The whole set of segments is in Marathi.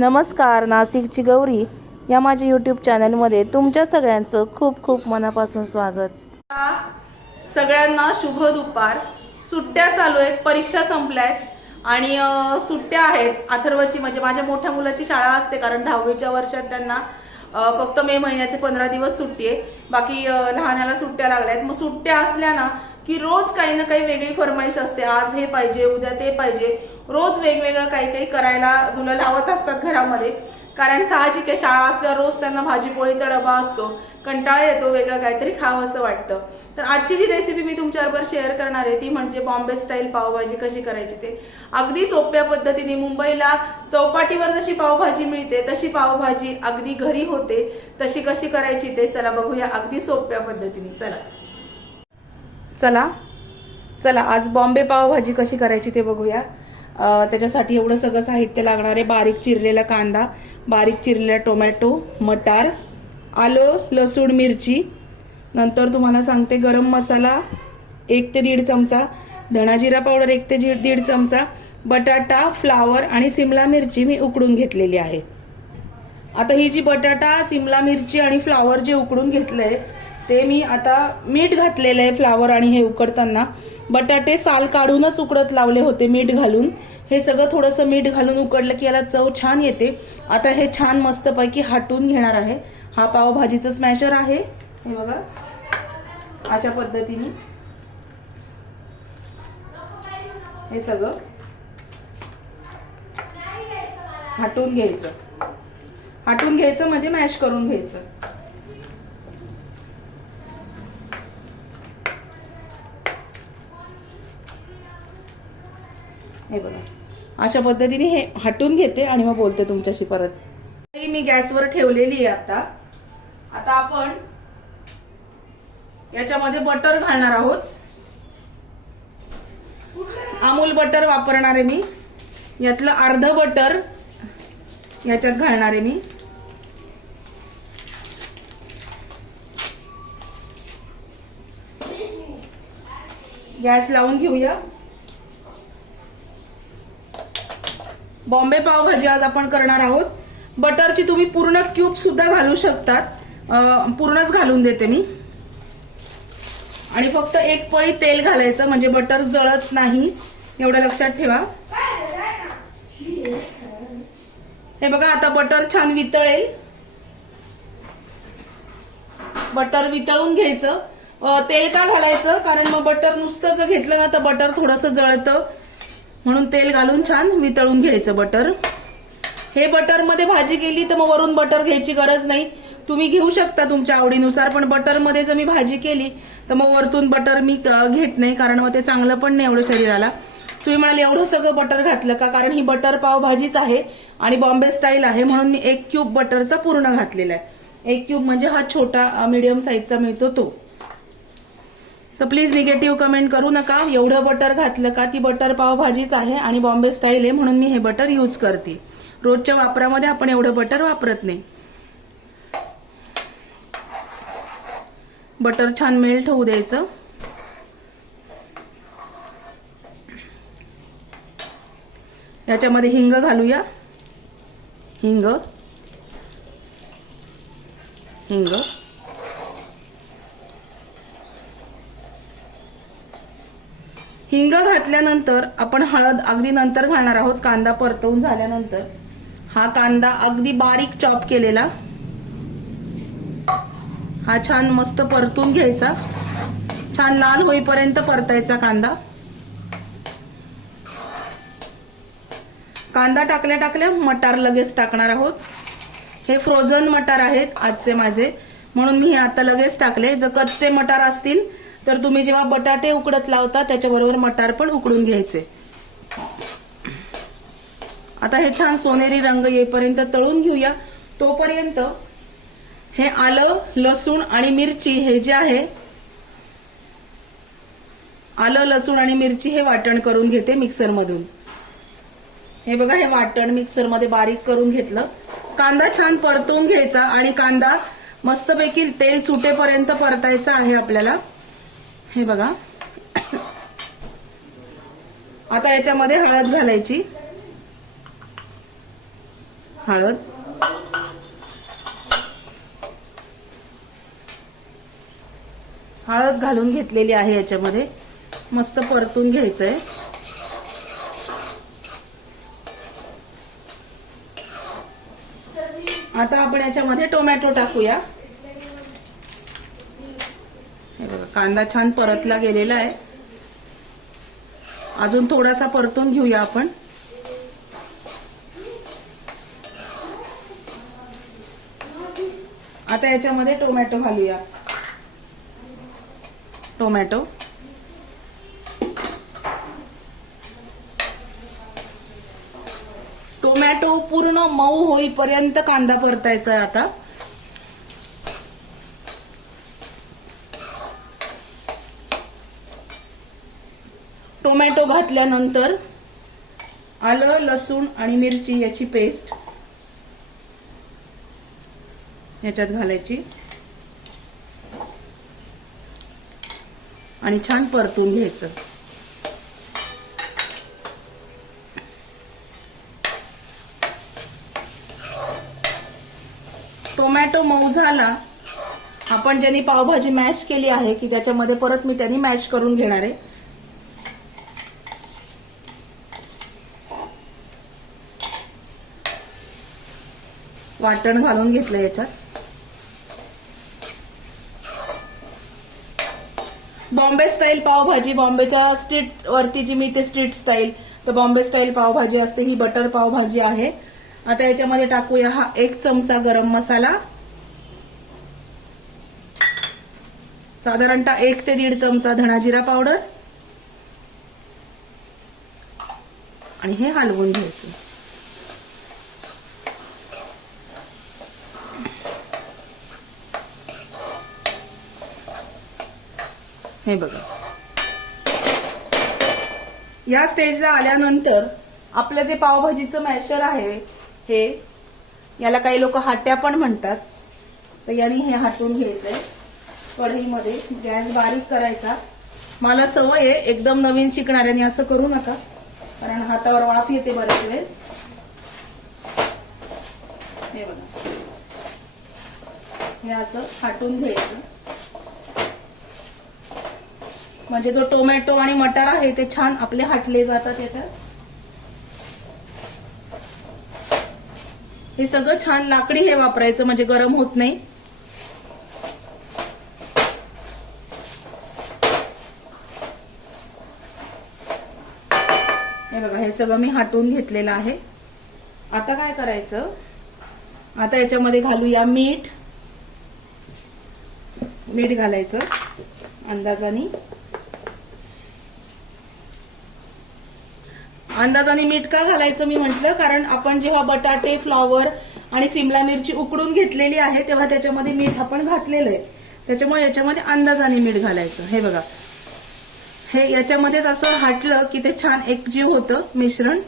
नमस्कार, नाशिकची गौरी या माझ्या यूट्यूब चॅनलमध्ये तुमच्या सगळ्यांचं खूप खूप मनापासून स्वागत। सगळ्यांना शुभ दुपार। सुट्ट्या चालू आहेत, परीक्षा संपल्या आहेत आणि सुट्ट्या आहेत। अथर्वची म्हणजे माझ्या मोठ्या मुलाची शाळा असते, कारण 10वीच्या वर्षात त्यांना फक्त मे महिन्याचे 15 दिवस सुट्टी आहे, बाकी लहानाला सुट्ट्या लागल्यात। मग सुट्ट्या असल्या ना की रोज काही ना काही वेगळी फरमाईश असते, आज हे पाहिजे, उद्या ते पाहिजे, रोज वेगवेगळं काही काही करायला मुलं लावत असतात घरामध्ये। कारण साहजिक आहे, शाळा असल्यावर रोज त्यांना भाजीपोळीचा डबा असतो, कंटाळा येतो, वेगळं काहीतरी खावं असं वाटतं। तर आजची जी रेसिपी मी तुमच्याबरोबर शेअर करणार आहे ती म्हणजे बॉम्बे स्टाईल पावभाजी कशी करायची ते अगदी सोप्या पद्धतीने। मुंबईला चौपाटीवर जशी पावभाजी मिळते तशी पावभाजी अगदी घरी होते, तशी कशी करायची ते चला बघूया अगदी सोप्या पद्धतीने। चला चला आज बॉम्बे पावभाजी कशी करायची ते बघूया। त्याच्यासाठी एवढं सगळं साहित्य लागणार आहे। बारीक चिरलेला कांदा, बारीक चिरलेला टोमॅटो, मटार, आलं, लसूण, मिरची, नंतर तुम्हाला सांगते गरम मसाला 1 ते 1.5 चमचा, धना जिरा पावडर 1 ते 1.5 चमचा, बटाटा, फ्लावर आणि सिमला मिरची मी उकडून घेतलेली आहे। आता ही जी बटाटा, सिमला मिरची आणि फ्लावर जे उकडून घेतलंय ते मी आता मीठ घातलेलं आहे। फ्लावर आणि हे उकडताना बटाटे साल काढूनच उकडत लावले होते मीठ घालून। हे सगळं थोडंसं मीठ घालून उकडलं की याला चव छान येते। आता हे छान मस्तपैकी हटून घेणार आहे। हा पावभाजीचं स्मॅशर आहे, हे बघा अशा पद्धतीने हे सगळं हटून घ्यायचं। हटून घ्यायचं म्हणजे मॅश करून घ्यायचं। हे बघा अशा पद्धतीने हे हटून घेते आणि मग बोलते तुमच्याशी परत। मी गॅसवर ठेवलेली आहे। आता आपण याच्यामध्ये बटर घालणार आहोत। अमूल बटर वापरणार आहे मी, यातलं अर्ध बटर याच्यात घालणार आहे मी। गॅस लावून घेऊया। बॉम्बे पावभाजी आज आपण करणार आहोत। बटरची तुम्ही पूर्ण क्यूब सुद्धा घालू शकतात, पूर्णच घालून देते मी। आणि फक्त 1 पळी तेल घालायचं म्हणजे बटर जळत नाही, एवढं लक्षात ठेवा। हे बघा आता बटर छान वितळेल। बटर वितळून घ्यायचं। तेल का घालायचं, कारण मग बटर नुसतं जर घेतलं ना तर बटर थोडंसं जळतं, म्हणून तेल घालून छान वितळून घ्यायचं बटर। हे बटर मध्ये भाजी केली तर मग वरून बटर घ्यायची गरज नाही, तुम्ही घेऊ शकता तुमच्या आवडीनुसार। पण बटर मध्ये जर मी भाजी केली तर मग वरतून बटर मी घेत नाही, कारण मग ते चांगलं पण नाही एवढं शरीराला। तुम्ही म्हणाले एवढं सगळं बटर घातलं का, कारण ही बटर पावभाजीच आहे आणि बॉम्बे स्टाईल आहे, म्हणून मी 1 क्यूब बटरचा पूर्ण घातलेला आहे। 1 क्यूब म्हणजे हा छोटा मीडियम साईजचा मिळतो तो। तर प्लीज निगेटिव्ह कमेंट करू नका, एवढं बटर घातलं का, ती बटर पावभाजीच आहे आणि बॉम्बे स्टाईल आहे म्हणून मी हे बटर यूज करते। रोजच्या वापरामध्ये आपण एवढं बटर वापरत नाही। बटर छान मेल्ट होऊ द्यायचं। याच्यामध्ये हिंग घालूया। हिंग हिंग हिंग घातल्यानंतर आपण हळद अगदी नंतर घालणार आहोत। कांदा परतवून झाल्यानंतर हा कांदा अगदी बारीक चॉप केलेला हा छान मस्त परतून घ्यायचा, छान लाल होईपर्यंत परतायचा कांदा। कांदा टाकल्या टाकल्या मटार लगेच टाकणार आहोत। हे फ्रोझन मटार आहेत आजचे माझे, म्हणून मी हे आता लगेच टाकले। जर कच्चे मटार असतील तर तुम्ही जेव्हा बटाटे उकडत लावता त्याच्याबरोबर मटार पण उकडून घ्यायचे। आता हे छान सोनेरी रंग येईपर्यंत तळून घेऊया। तोपर्यंत हे आलं, लसूण आणि मिरची हे जे आहे, आलं, लसूण आणि मिरची हे वाटण करून घेते मिक्सर मधून। हे बघा हे वाटण मिक्सर मध्ये बारीक करून घेतलं। कांदा छान परतून घ्यायचा आणि कांदा मस्तपैकी तेल सुटेपर्यंत परतायचा आहे आपल्याला। हे बघा आता याच्यामध्ये हळद घालायची, हळद, हळद घालून घेतलेली आहे याच्यामध्ये. मस्त परतून घ्यायचंय. आता आपण याच्यामध्ये टोमॅटो टाकूया. हे बघा कांदा छान परतला गेलेला आहे. अजून थोडासा परतून घेऊया आपण. आता याच्यामध्ये टोमॅटो घालूया. टोमॅटो, टोमॅटो पूर्ण मऊ होईपर्यंत कांदा परतायचा आहे. आता टोमॅटो घातल्यानंतर आलं, लसूण आणि मिरची याची पेस्ट याच्यात घालायची आणि छान परतून घ्यायचं. टोमॅटो मऊ झाला. आपण ज्यांनी पावभाजी मॅश केली आहे की त्याच्यामध्ये परत मी त्यांनी मॅश करून घेणार आहे. वाटण घालून घेतलं याच्यात. बॉम्बे स्टाईल पावभाजी, बॉम्बेच्या स्ट्रीट वरती जी मिळते स्ट्रीट स्टाईल, तर बॉम्बे स्टाईल पावभाजी असते. ही बटर पावभाजी आहे. आता याच्यामध्ये टाकूया हा 1 चमचा गरम मसाला, साधारणतः 1 ते 1.5 चमचा धना जिरा पावडर आणि हे हलवून घ्यायचं. हे बघा या स्टेजला आल्यानंतर आपलं जे पावभाजीचं मॅशर आहे हे, याला काही लोक हाट्या पण म्हणतात, तर यांनी हे हाटून घ्यायचंय कढईमध्ये. गॅस बारीक करायचा. मला सवय आहे, एकदम नवीन शिकणाऱ्यांनी असं करू नका, कारण हातावर वाफ येते बऱ्याच वेळेस. हे बघा हे असं हाटून घ्यायचं, म्हणजे जो टोमॅटो आणि मटार आहे ते छान आपले हाटले जातात याच्यात. हे सगळं छान लाकडी हे वापरायचं, म्हणजे गरम होत नाही. हे बघा हे सगळं मी हाटून घेतलेलं आहे. आता काय करायचं, आता याच्यामध्ये घालूया मीठ. मीठ घालायचं अंदाजाने. अंदाजाने मीठ का घालायचं मी म्हटलं, कारण आपण जेव्हा बटाटे, फ्लॉवर आणि सिमला मिरची उकडून घेतलेली आहे तेव्हा त्याच्यामध्ये मीठ आपण घातलेलं आहे, त्याच्यामुळे याच्यामध्ये अंदाजाने मीठ घालायचं. हे बघा हे याच्यामध्येच असं हाटलं की ते छान एकजीव होतं मिश्रण.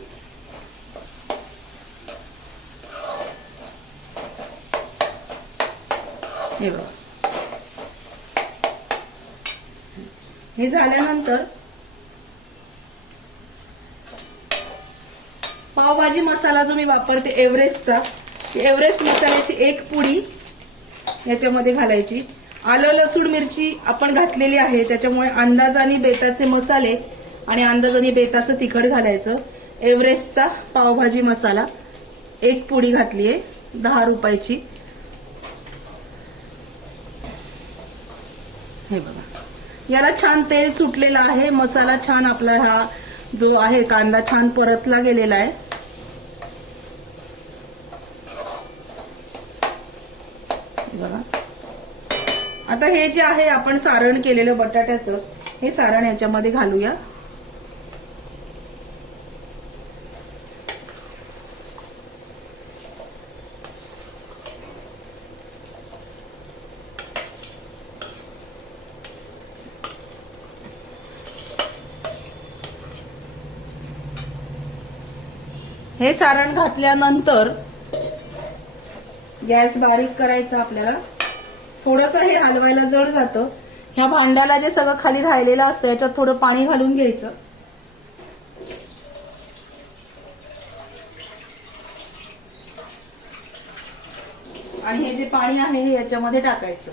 हे बघा हे झाल्यानंतर पावभाजी मसाला जो मी वापरते एव्हरेस्टचा, एव्हरेस्ट मसाल्याची 1 पुडी याच्यामध्ये घालायची. आलं, लसूण, मिरची आपण घातलेली आहे, त्याच्यामुळे अंदाजाने बेताचे मसाले आणि अंदाजाने बेताचं तिखट घालायचं. एव्हरेस्टचा पावभाजी मसाला 1 पुडी घातलीये 10 रुपयाची. हे बघा याला छान तेल सुटलेलं आहे. मसाला छान आपला हा जो आहे कांदा छान परतला गेलेला आहे. बघा आता हे जे आहे आपण सारण केलेलं बटाट्याचं, हे सारण याच्यामध्ये घालूया. हे सारण घातल्यानंतर गॅस बारीक करायचा आपल्याला. थोडंसं हे हलवायला जड जातं. ह्या भांड्याला जे सगळं खाली राहिलेलं असतं याच्यात थोडं पाणी घालून घ्यायचं. आणि हे जे पाणी आहे हे याच्यामध्ये टाकायचं,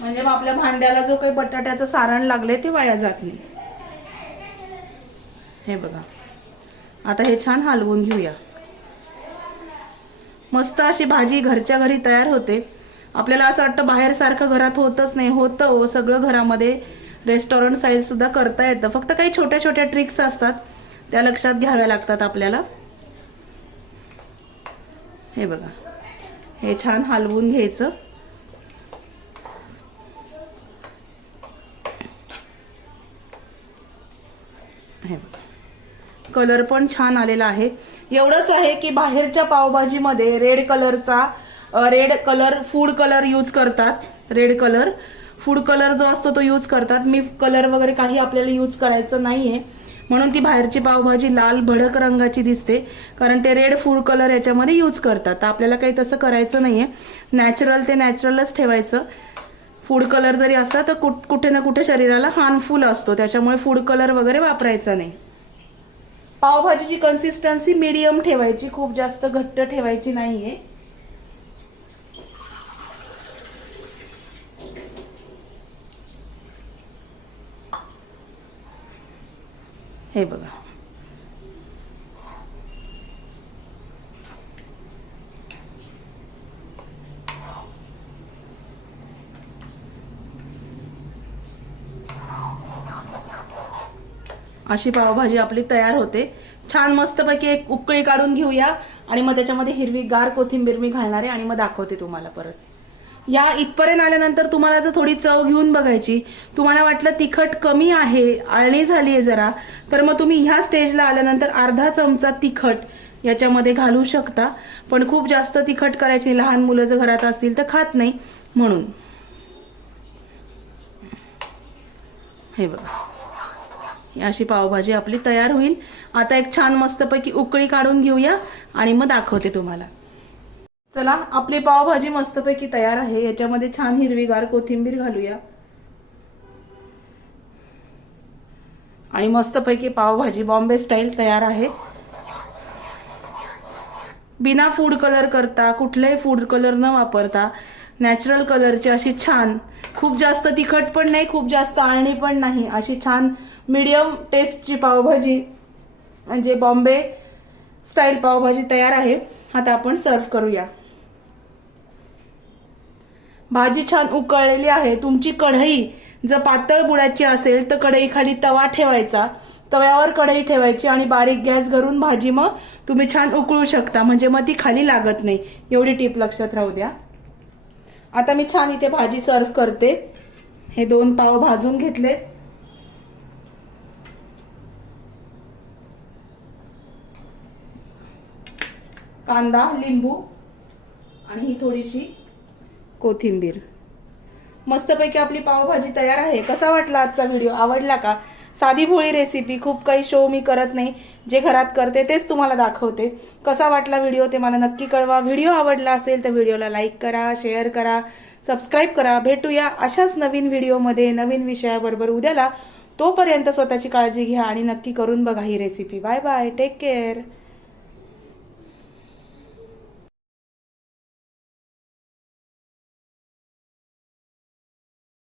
म्हणजे मग आपल्या भांड्याला जो काही बटाट्याचं सारण लागले ते वाया जात नाही. हे बघा, आता हे छान हलवून घेऊया. मस्त अशी भाजी घरच्या घरी तयार होते. आपल्याला असं वाटतं बाहेर सारखं घरात होतच नाही, होतं सगळं घरामध्ये. रेस्टॉरंट स्टाईल सुद्धा करता येतं, फक्त काही छोट्या छोट्या ट्रिक्स असतात त्या लक्षात घ्याव्या लागतात आपल्याला. हे बघा, हे छान हलवून घ्यायचं. हे बघा, कलर पण छान आलेला आहे. एवढंच आहे की बाहेरच्या पावभाजीमध्ये red colour food colour use करतात. रेड कलर फूड कलर जो असतो तो यूज करतात. मी कलर वगैरे काही आपल्याला यूज करायचं नाहीये, म्हणून ती बाहेरची पावभाजी लाल भडक रंगाची दिसते, कारण ते रेड फूड कलर याच्यामध्ये यूज करतात. तर आपल्याला काही तसं करायचं नाहीये. नॅचरल ते नॅचरलच ठेवायचं. फूड कलर जरी असला तर कुठे ना कुठे शरीराला हार्मफुल असतो, त्याच्यामुळे फूड कलर वगैरे वापरायचा नाही. पावभाजीची कन्सिस्टन्सी मीडियम ठेवायची, खूप जास्त घट्ट ठेवायची नाहीये. हे बघा, अशी पावभाजी आपली तयार होते. छान मस्तपैकी एक उकळी काढून घेऊया आणि मग त्याच्यामध्ये हिरवीगार कोथिंबीर मी घालणार आहे आणि मग दाखवते तुम्हाला परत. या इथपर्यंत आल्यानंतर तुम्हाला जर थोडी चव घेऊन बघायची, तुम्हाला वाटलं तिखट कमी आहे, आळणी झाली आहे जरा, तर मग तुम्ही ह्या स्टेजला आल्यानंतर अर्धा चमचा तिखट याच्यामध्ये घालू शकता. पण खूप जास्त तिखट करायची, लहान मुलं जर घरात असतील तर खात नाही म्हणून. हे बघा, ही अशी पावभाजी आपली तयार होईल. आता एक छान मस्तपैकी उकळी काढून घेऊया आणि मग दाखवते तुम्हाला. चला, आपली पावभाजी मस्तपैकी तयार आहे. याच्यामध्ये छान हिरवीगार कोथिंबीर घालूया आणि मस्तपैकी पावभाजी बॉम्बे स्टाईल तयार आहे. बिना फूड कलर करता, कुठलाही फूड कलर न वापरता नॅचरल कलरची अशी छान, खूप जास्त तिखट पण नाही, खूप जास्त आळणी पण नाही, अशी छान मीडियम टेस्टची पावभाजी म्हणजे बॉम्बे स्टाईल पावभाजी तयार आहे. आता आपण सर्व करूया. भाजी छान उकळलेली आहे. तुमची कढई जर पातळ बुडाची असेल तर कढई खाली तवा ठेवायचा, तव्यावर कढई ठेवायची आणि बारीक गॅस करून भाजी मग तुम्ही छान उकळू शकता, म्हणजे मग ती खाली लागत नाही. एवढी टिप लक्षात राहू द्या. आता मी छान इथे भाजी सर्व करते. हे 2 पाव भाजून घेतले. कांदा, लिंबू आणि ही थोडीशी कोथिंबीर. मस्तपैकी आपली पावभाजी तयार आहे. कसा वाटला आजचा व्हिडिओ? आवडला का? साधी भोळी रेसिपी, खूप काही शो मी करत नाही, जे घरात करते तेच तुम्हाला दाखवते. कसा वाटला व्हिडिओ ते मला नक्की कळवा. व्हिडिओ आवडला असेल तर व्हिडिओला लाईक करा, शेअर करा, सबस्क्राईब करा. भेटूया अशाच नवीन व्हिडिओमध्ये नवीन विषयाबरोबर उद्याला. तोपर्यंत स्वतःची काळजी घ्या आणि नक्की करून बघा ही recipe. Bye bye, take care.